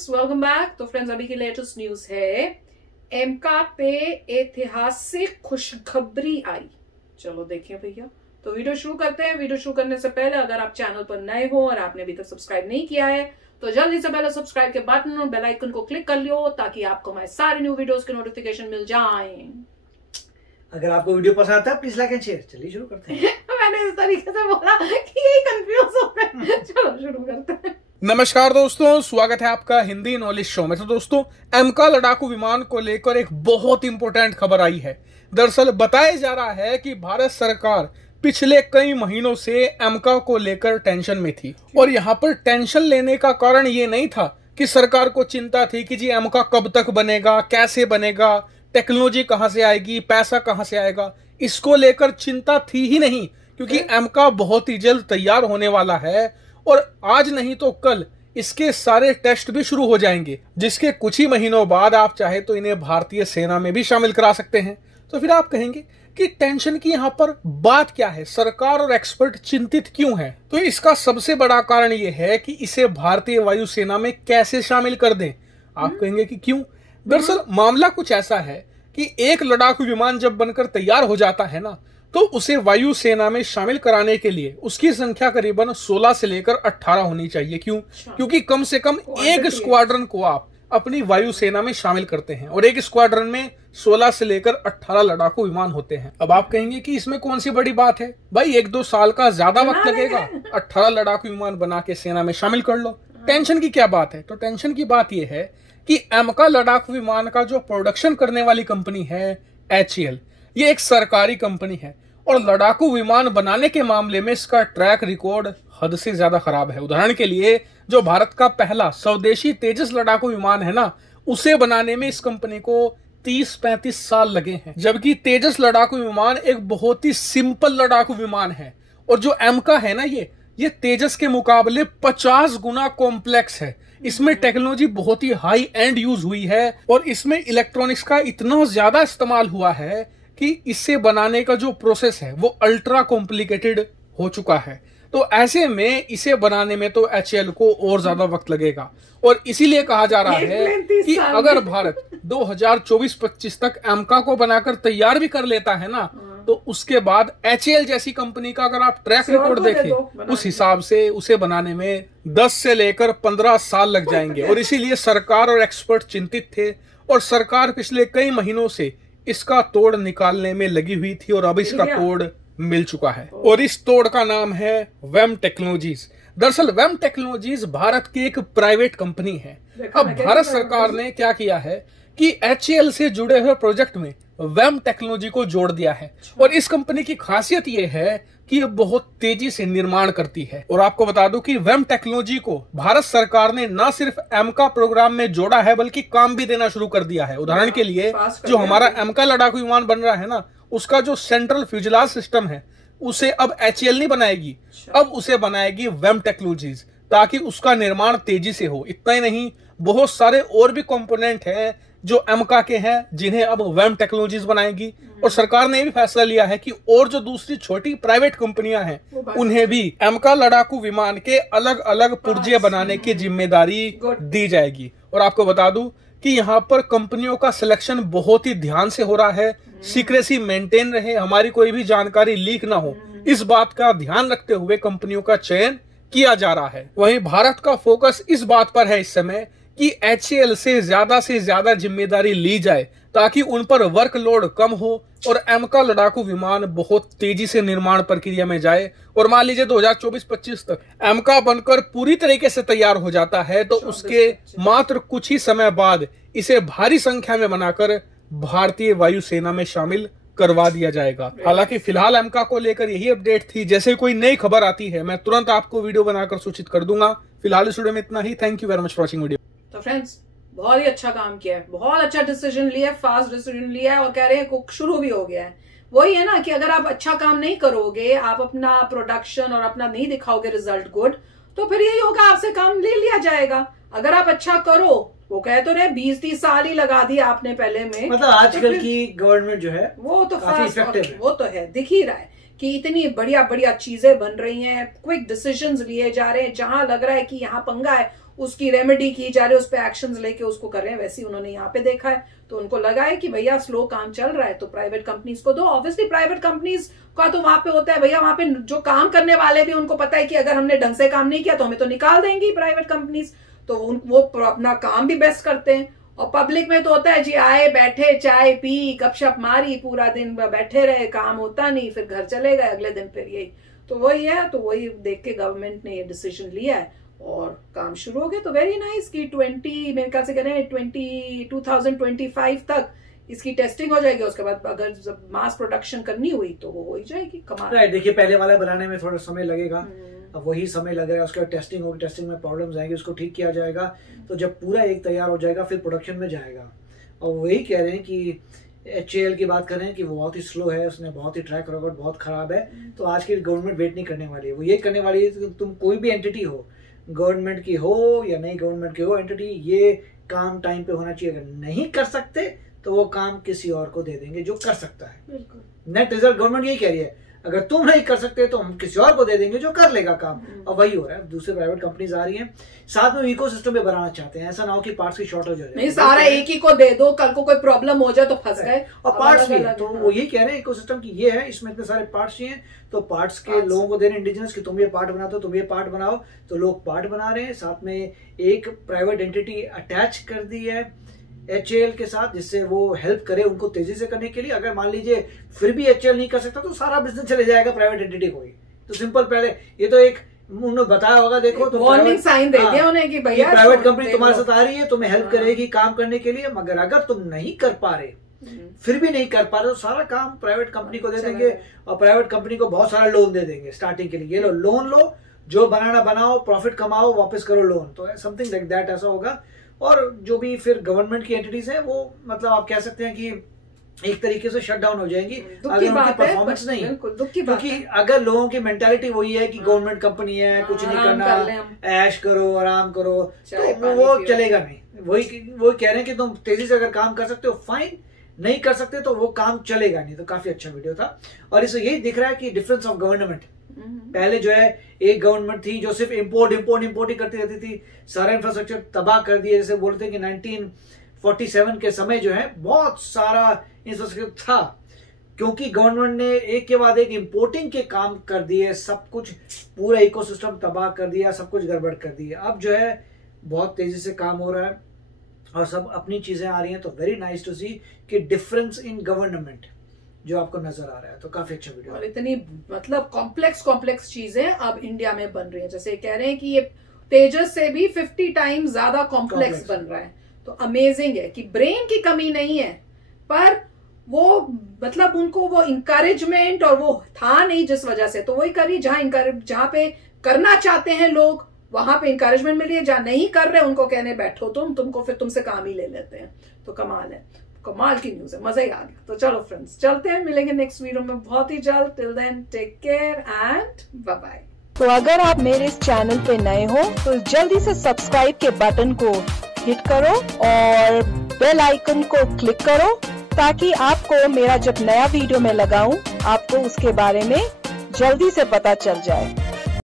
Friends, welcome back. तो friends, अभी की लेटेस्ट न्यूज है, एमका पे ऐतिहासिक खुशखबरी आई। चलो देखिए भैया, तो वीडियो शुरू करते हैं। वीडियो शुरू करने से पहले अगर आप चैनल पर नए हो और आपने अभी तक सब्सक्राइब नहीं किया है तो जल्दी से पहले सब्सक्राइब के बटन और बेल आइकन को क्लिक कर लियो ताकि आपको हमारे सारे न्यू वीडियोस के नोटिफिकेशन मिल जाएं। अगर आपको वीडियो पसंद आता है प्लीज लाइक एंड शेयर। चलिए शुरू करते हैं। मैंने इस तरीके से बोला कि यही कंफ्यूज हो गए। चलो शुरू करते हैं। नमस्कार दोस्तों, स्वागत है आपका हिंदी नॉलेज शो में। तो दोस्तों, एमका लड़ाकू विमान को लेकर एक बहुत इंपॉर्टेंट खबर आई है। दरअसल बताया जा रहा है कि भारत सरकार पिछले कई महीनों से एमका को लेकर टेंशन में थी और यहाँ पर टेंशन लेने का कारण ये नहीं था कि सरकार को चिंता थी कि जी एमका कब तक बनेगा, कैसे बनेगा, टेक्नोलॉजी कहां से आएगी, पैसा कहां से आएगा। इसको लेकर चिंता थी ही नहीं, क्योंकि एमका बहुत ही जल्द तैयार होने वाला है और आज नहीं तो कल इसके सारे टेस्ट भी शुरू हो जाएंगे, जिसके कुछ ही महीनों बाद आप चाहे तो इन्हें भारतीय सेना में भी शामिल करा सकते हैं। तो फिर आप कहेंगे कि टेंशन की यहाँ पर बात क्या है, सरकार और एक्सपर्ट चिंतित क्यों है? तो इसका सबसे बड़ा कारण ये है कि इसे भारतीय वायुसेना में कैसे शामिल कर दें। आप कहेंगे कि क्यों? दरअसल मामला कुछ ऐसा है कि एक लड़ाकू विमान जब बनकर तैयार हो जाता है ना, तो उसे वायुसेना में शामिल कराने के लिए उसकी संख्या करीबन 16 से लेकर 18 होनी चाहिए। क्यों? क्योंकि कम से कम एक स्क्वाड्रन को आप अपनी वायुसेना में शामिल करते हैं और एक स्क्वाड्रन में 16 से लेकर 18 लड़ाकू विमान होते हैं। अब आप कहेंगे कि इसमें कौन सी बड़ी बात है भाई, 1-2 साल का ज्यादा वक्त लगेगा, 18 लड़ाकू विमान बना के सेना में शामिल कर लो। टेंशन की क्या बात है? तो टेंशन की बात यह है कि एमका लड़ाकू विमान का जो प्रोडक्शन करने वाली कंपनी है HAL, ये एक सरकारी कंपनी है और लड़ाकू विमान बनाने के मामले में इसका ट्रैक रिकॉर्ड हद से ज्यादा खराब है। उदाहरण के लिए, जो भारत का पहला स्वदेशी तेजस लड़ाकू विमान है ना, उसे बनाने में इस कंपनी को 30-35 साल लगे हैं, जबकि तेजस लड़ाकू विमान एक बहुत ही सिंपल लड़ाकू विमान है। और जो एमका है ना, ये तेजस के मुकाबले 50 गुना कॉम्प्लेक्स है। इसमें टेक्नोलॉजी बहुत ही हाई एंड यूज हुई है और इसमें इलेक्ट्रॉनिक्स का इतना ज्यादा इस्तेमाल हुआ है कि इसे बनाने का जो प्रोसेस है वो अल्ट्रा कॉम्प्लिकेटेड हो चुका है। तो ऐसे में इसे बनाने में तो HAL को और ज्यादा वक्त लगेगा और इसीलिए कहा जा रहा है कि अगर भारत 2024-25 तक एमका को बनाकर तैयार भी कर लेता है ना, तो उसके बाद HAL जैसी कंपनी का अगर आप ट्रैक रिकॉर्ड देखें, उस हिसाब से उसे बनाने में 10 से लेकर 15 साल लग जाएंगे। और इसीलिए सरकार और एक्सपर्ट चिंतित थे और सरकार पिछले कई महीनों से इसका तोड़ निकालने में लगी हुई थी और अब इसका तोड़ मिल चुका है और इस तोड़ का नाम है वेम टेक्नोलॉजीज। दरअसल वेम टेक्नोलॉजीज भारत की एक प्राइवेट कंपनी है। अब भारत सरकार ने क्या किया है कि HAL से जुड़े हुए प्रोजेक्ट में वेम टेक्नोलॉजी को जोड़ दिया है और इस कंपनी की खासियत यह है कि ये बहुत तेजी से निर्माण करती है। और आपको बता दूं कि वेम टेक्नोलॉजी को भारत सरकार ने न सिर्फ एमका प्रोग्राम में जोड़ा है बल्कि काम भी देना शुरू कर दिया है। उदाहरण के लिए, जो हमारा एमका लड़ाकू विमान बन रहा है ना, उसका जो सेंट्रल फ्यूजलाज सिस्टम है उसे अब HAL नहीं बनाएगी, अब उसे बनाएगी वेम टेक्नोलॉजीज, ताकि उसका निर्माण तेजी से हो। इतना ही नहीं, बहुत सारे और भी कंपोनेंट हैं जो एमका के हैं जिन्हें अब वेम टेक्नोलॉजीज बनाएगी। और सरकार ने भी फैसला लिया है कि और जो दूसरी छोटी प्राइवेट कंपनियां हैं उन्हें भी एमका लड़ाकू विमान के अलग अलग पुर्जे बनाने की जिम्मेदारी दी जाएगी। और आपको बता दूं कि यहाँ पर कंपनियों का सिलेक्शन बहुत ही ध्यान से हो रहा है, सीक्रेसी मेंटेन रहे, हमारी कोई भी जानकारी लीक ना हो, इस बात का ध्यान रखते हुए कंपनियों का चयन किया जा रहा है। वहीं भारत का फोकस इस बात पर है इस समय कि HAL से ज्यादा जिम्मेदारी ली जाए ताकि उन पर वर्कलोड कम हो और एमका लड़ाकू विमान बहुत तेजी से निर्माण प्रक्रिया में जाए। और मान लीजिए 2024-25 तक एमका बनकर पूरी तरीके से तैयार हो जाता है तो उसके मात्र कुछ ही समय बाद इसे भारी संख्या में बनाकर भारतीय वायुसेना में शामिल करवा दिया जाएगा। हालांकि फिलहाल एमका को लेकर यही अपडेट थी। जैसे कोई नई खबर आती है मैं तुरंत आपको वीडियो बनाकर सूचित कर दूंगा। फिलहाल इस वीडियो में इतना ही। Thank you very much for watching video. तो फ्रेंड्स, बहुत ही अच्छा काम किया है, बहुत अच्छा डिसीजन लिया है, फास्ट डिसीजन लिया है और कह रहे हैं शुरू भी हो गया है। वही है ना कि अगर आप अच्छा काम नहीं करोगे, आप अपना प्रोडक्शन और अपना नहीं दिखाओगे रिजल्ट गुड, तो फिर यही होगा, आपसे काम ले लिया जाएगा। अगर आप अच्छा करो, वो कह तो रहे 20-30 साल ही लगा दिया आपने पहले में, मतलब आजकल की गवर्नमेंट जो है वो तो काफी इफेक्टिव है। वो तो है, दिख ही रहा है कि इतनी बढ़िया बढ़िया चीजें बन रही हैं, क्विक डिसीजंस लिए जा रहे हैं। जहां लग रहा है कि यहाँ पंगा है, उसकी रेमेडी की जा रही है, उस पर एक्शंस लेके उसको कर रहे हैं, वैसे ही उन्होंने यहाँ पे देखा है। तो उनको लगा है कि भैया स्लो काम चल रहा है तो प्राइवेट कंपनीज को दो। ऑब्वियसली प्राइवेट कंपनीज का तो वहां पे होता है भैया, वहां पे जो काम करने वाले भी उनको पता है कि अगर हमने ढंग से काम नहीं किया तो हमें तो निकाल देंगी प्राइवेट कंपनीज, तो वो अपना काम भी बेस्ट करते हैं। और पब्लिक में तो होता है जी, आए बैठे चाय पी गपशप मारी, पूरा दिन बैठे रहे, काम होता नहीं, फिर घर चले गए, अगले दिन फिर यही। तो वही है, तो वही देख के गवर्नमेंट ने ये डिसीजन लिया है और काम शुरू हो गया। तो वेरी नाइस कि 20 मेरे ख्याल से कह रहे हैं 2025 तक इसकी टेस्टिंग हो जाएगी। उसके बाद अगर मास प्रोडक्शन करनी हुई तो वो हो ही जाएगी। कमाल। राइट, देखिए पहले वाला बनाने में थोड़ा समय लगेगा, अब वही समय लग रहा है। उसके बाद टेस्टिंग होगी, टेस्टिंग में प्रॉब्लम्स आएंगे, उसको ठीक किया जाएगा। तो जब पूरा एक तैयार हो जाएगा फिर प्रोडक्शन में जाएगा। और वही कह रहे हैं कि HAL की बात करें कि वो बहुत ही स्लो है, उसने बहुत ही ट्रैक रिकॉर्ड बहुत खराब है। तो आज की गवर्नमेंट वेट नहीं करने वाली है, वो ये करने वाली है कि तुम कोई भी एंटिटी हो, गवर्नमेंट की हो या नहीं गवर्नमेंट की हो एंटिटी, ये काम टाइम पे होना चाहिए। अगर नहीं कर सकते तो वो काम किसी और को दे देंगे जो कर सकता है। नेट रिजल्ट गवर्नमेंट यही कह रही है, अगर तुम नहीं कर सकते तो हम किसी और को दे देंगे जो कर लेगा काम। और वही हो रहा है, दूसरे प्राइवेट कंपनीज आ रही हैं, साथ में इकोसिस्टम में बनाना चाहते हैं। ऐसा ना हो कि पार्ट्स की शॉर्टेज हो जाए, नहीं सारा एक ही को दे दो, कल को कोई प्रॉब्लम हो जाए तो फंस गए। और पार्ट्स भी, तो वो यही कह रहे हैं इकोसिस्टम की ये है, इसमें इतने सारे पार्ट्स चाहिए, तो पार्ट्स के लोगों को देने इंडिजिनस कि तुम ये पार्ट बनाते हो, तुम ये पार्ट बनाओ। तो लोग पार्ट बना रहे हैं, साथ में एक प्राइवेट एंटिटी अटैच कर दी है HAL के साथ, जिससे वो हेल्प करे उनको तेजी से करने के लिए। अगर मान लीजिए फिर भी HAL नहीं कर सकता तो सारा बिजनेस चले जाएगा प्राइवेट एंटिटी को ही। तो सिंपल, पहले ये तो एक उन्होंने बताया होगा, देखो तो वार्निंग साइन दे दिया उन्हें कि भैया प्राइवेट कंपनी तुम्हारे साथ आ रही है, तुम्हें हेल्प करेगी काम करने के लिए, मगर अगर तुम नहीं कर पा रहे, फिर भी नहीं कर पा रहे, तो सारा काम प्राइवेट कंपनी को दे देंगे। और प्राइवेट कंपनी को बहुत सारा लोन दे देंगे स्टार्टिंग के लिए, ये लो लोन लो, जो बनाना बनाओ, प्रॉफिट कमाओ, वापस करो लोन। तो समथिंग लाइक दैट ऐसा होगा। और जो भी फिर गवर्नमेंट की एंटिटीज है वो मतलब आप कह सकते हैं कि एक तरीके से शट डाउन हो जाएंगी अगर उनकी परफॉर्मेंस नहीं है। क्योंकि अगर लोगों की मेंटालिटी वही है कि गवर्नमेंट कंपनी है, कुछ नहीं करना, ऐश करो, आराम करो, तो वो चलेगा नहीं। वही कह रहे हैं कि तुम तेजी से अगर काम कर सकते हो फाइन, नहीं कर सकते तो वो काम चलेगा नहीं। तो काफी अच्छा वीडियो था और इससे यही दिख रहा है कि डिफरेंस ऑफ गवर्नमेंट। पहले जो है एक गवर्नमेंट थी जो सिर्फ इंपोर्ट ही करती रहती थी, सारा इंफ्रास्ट्रक्चर तबाह कर दिया। जैसे बोलते हैं कि 1947 के समय जो है बहुत सारा इंफ्रास्ट्रक्चर था, क्योंकि गवर्नमेंट ने एक के बाद एक इंपोर्टिंग के काम कर दिए, सब कुछ पूरा इकोसिस्टम तबाह कर दिया, सब कुछ गड़बड़ कर दिया। अब जो है बहुत तेजी से काम हो रहा है और सब अपनी चीजें आ रही हैं। तो वेरी नाइस टू सी कि डिफरेंस इन गवर्नमेंट जो आपको नजर आ रहा है। तो काफी अच्छा वीडियो और इतनी मतलब कॉम्प्लेक्स चीजें अब इंडिया में बन रही हैं। जैसे कह रहे हैं कि ये तेजस से भी 50 टाइम्स ज्यादा कॉम्प्लेक्स बन रहा है। तो अमेजिंग है कि ब्रेन की कमी नहीं है, पर वो मतलब उनको वो इंकरेजमेंट और वो था नहीं जिस वजह से, तो वही करिए जहां पे करना चाहते हैं लोग वहां पे इंकरेजमेंट मिली है, जहां नहीं कर रहे उनको कहने बैठो तुमको फिर तुमसे काम ही ले लेते हैं। तो कमाल है, कमाल की न्यूज है, मजा ही आ गया। तो चलो फ्रेंड्स चलते हैं, मिलेंगे नेक्स्ट वीडियो में बहुत ही जल्द। Till then take care and bye bye. तो अगर आप मेरे इस चैनल पे नए हो तो जल्दी से सब्सक्राइब के बटन को हिट करो और बेल आइकन को क्लिक करो, ताकि आपको मेरा जब नया वीडियो मैं लगाऊं आपको उसके बारे में जल्दी से पता चल जाए।